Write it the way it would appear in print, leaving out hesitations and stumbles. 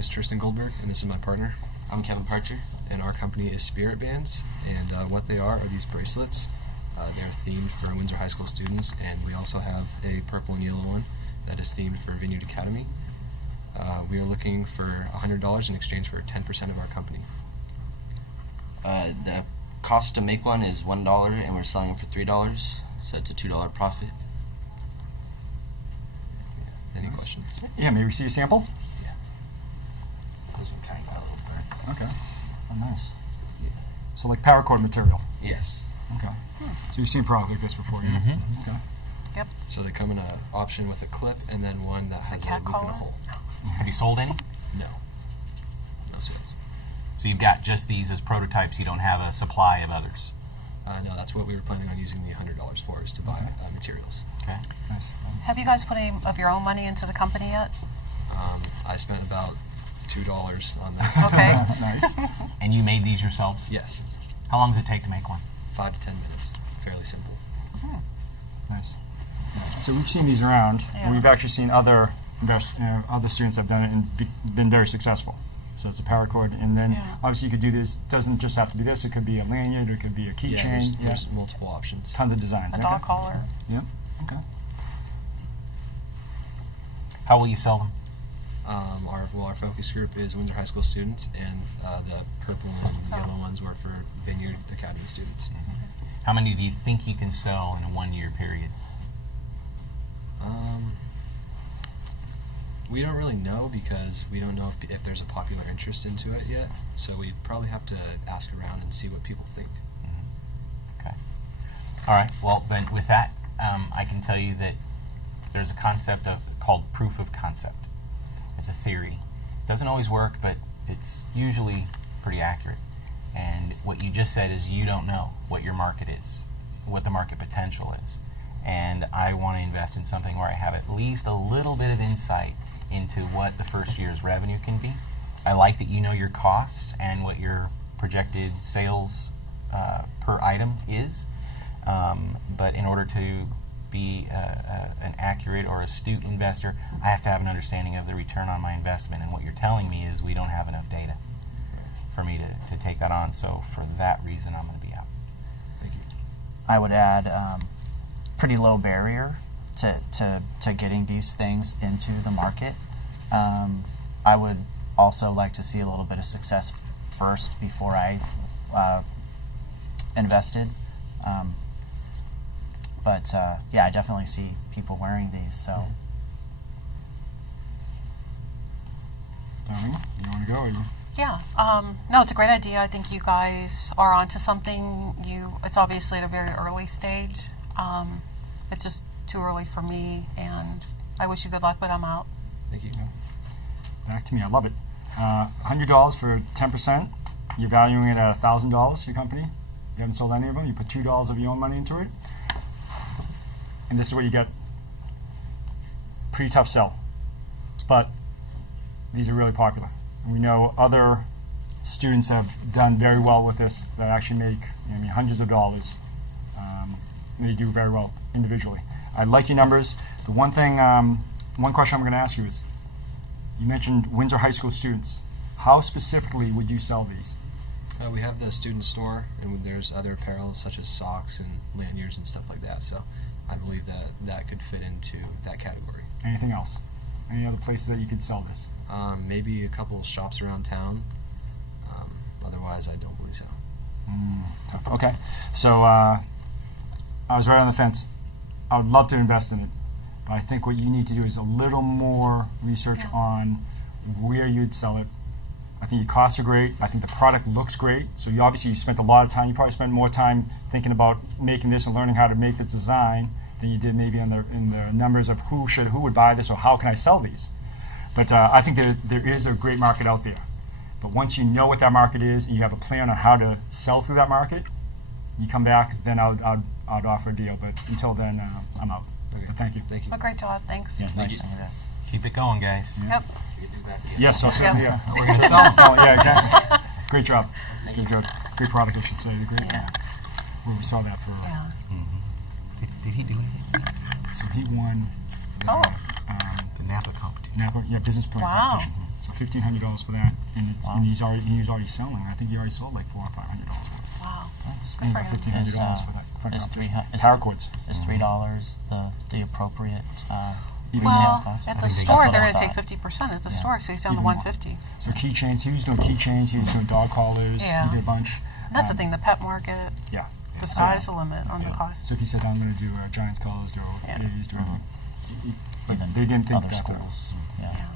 name is Tristan Goldberg, and this is my partner. I'm Kevin Parcher. And our company is Spirit Bands, and what they are these bracelets. They're themed for Windsor High School students, and we also have a purple and yellow one that is themed for Vineyard Academy. We are looking for $100 in exchange for 10% of our company. The cost to make one is $1, and we're selling it for $3, so it's a $2 profit. Yeah. Any questions? Yeah, maybe we see a sample? Yeah. Those are kind of a little burnt. Okay. Oh, nice. Yeah. So like paracord material? Yes. Okay. So you've seen products like this before, yeah? Mm-hmm. Okay. Yep. So they come in an option with a clip and then one that has a cat loop and a collar? hole. Have you sold any? No. No sales. So you've got just these as prototypes. You don't have a supply of others. No, that's what we were planning on using the $100 for, is to buy materials. Okay. Nice. Have you guys put any of your own money into the company yet? I spent about $2 on this. Okay. Nice. And you made these yourselves? Yes. How long does it take to make one? 5 to 10 minutes. Fairly simple. Nice. So we've seen these around, and Yeah. we've actually seen other other students have done it and been very successful. So it's a paracord, and then Yeah. obviously you could do this. It doesn't just have to be this. It could be a lanyard, or it could be a Yeah, keychain. there's multiple options. Tons of designs. A okay? dog collar? Yep. Okay. How will you sell them? Our focus group is Windsor High School students, and the purple and yellow ones were for Vineyard Academy students. How many do you think you can sell in a 1-year period? We don't really know, because we don't know if there's a popular interest into it yet. So we'd probably have to ask around and see what people think. Okay. All right. Well, then with that, I can tell you that there's a concept called proof of concept. It's a theory. It doesn't always work, but it's usually pretty accurate. And what you just said is you don't know what your market is, what the market potential is. And I want to invest in something where I have at least a little bit of insight into what the first year's revenue can be. I like that you know your costs and what your projected sales per item is. But in order to be an accurate or astute investor, I have to have an understanding of the return on my investment. And what you're telling me is we don't have enough data for me to take that on. So for that reason, I'm going to be out. Thank you. I would add pretty low barrier to getting these things into the market. I would also like to see a little bit of success first before I invested. But yeah, I definitely see people wearing these. So. Darlene, you want to go? Or you? Yeah. No, it's a great idea. I think you guys are onto something. It's obviously at a very early stage. It's just too early for me, and I wish you good luck, but I'm out. Thank you. Back to me. I love it. $100 for 10%. You're valuing it at $1,000. Your company. You haven't sold any of them. You put $2 of your own money into it, and this is what you get. Pretty tough sell, but these are really popular. And we know other students have done very well with this that actually make hundreds of dollars. They do very well individually. I like your numbers. The one thing, one question I'm going to ask you is, you mentioned Windsor High School students. How specifically would you sell these? We have the student store, and there's other apparel such as socks and lanyards and stuff like that. So I believe that could fit into that category. Anything else? Any other places that you could sell this? Maybe a couple shops around town. Otherwise, I don't believe so. Tough. Okay. So I was right on the fence. I would love to invest in it, but I think what you need to do is a little more research on where you'd sell it. I think your costs are great. I think the product looks great. So you obviously spent a lot of time. You probably spent more time thinking about making this and learning how to make this design than you did maybe in the numbers of who would buy this or how can I sell these. But I think there is a great market out there. But once you know what that market is and you have a plan on how to sell through that market, you come back, then I'd offer a deal. But until then, I'm out. Okay. But thank you. Thank you. Well, great job. Thanks. Yeah, nice seeing you guys. Keep it going, guys. Yep. Yes, I'll certainly. Yeah. We're going to sell. Yeah, exactly. Great job. Good. Great product, I should say. Great. Yeah. We saw that for. Yeah. Did he do anything? So he won the Oh. The Napa competition. Napa, business plan Wow. competition. So $1,500 for that, and it's Wow. and he's already selling. I think he already sold like $400 or $500 worth. Wow. Nice. And he for got him. $1,500 Is, for that for is competition. 300 is Paracords. Is $3 the appropriate Even retail Well, cost? at I the think they store, got they're that. going to take 50% at the Yeah. store, so he's down to Even more. 150. So keychains, he was doing keychains, he was doing dog collars, Yeah. he did a bunch. And that's the thing, the pet market, Yeah. the sky's the limit on the Yeah. cost. So if he said, I'm going to do Giants colors, do Yeah. A's, do everything. But Even they didn't think other that. schools. Yeah. Yeah.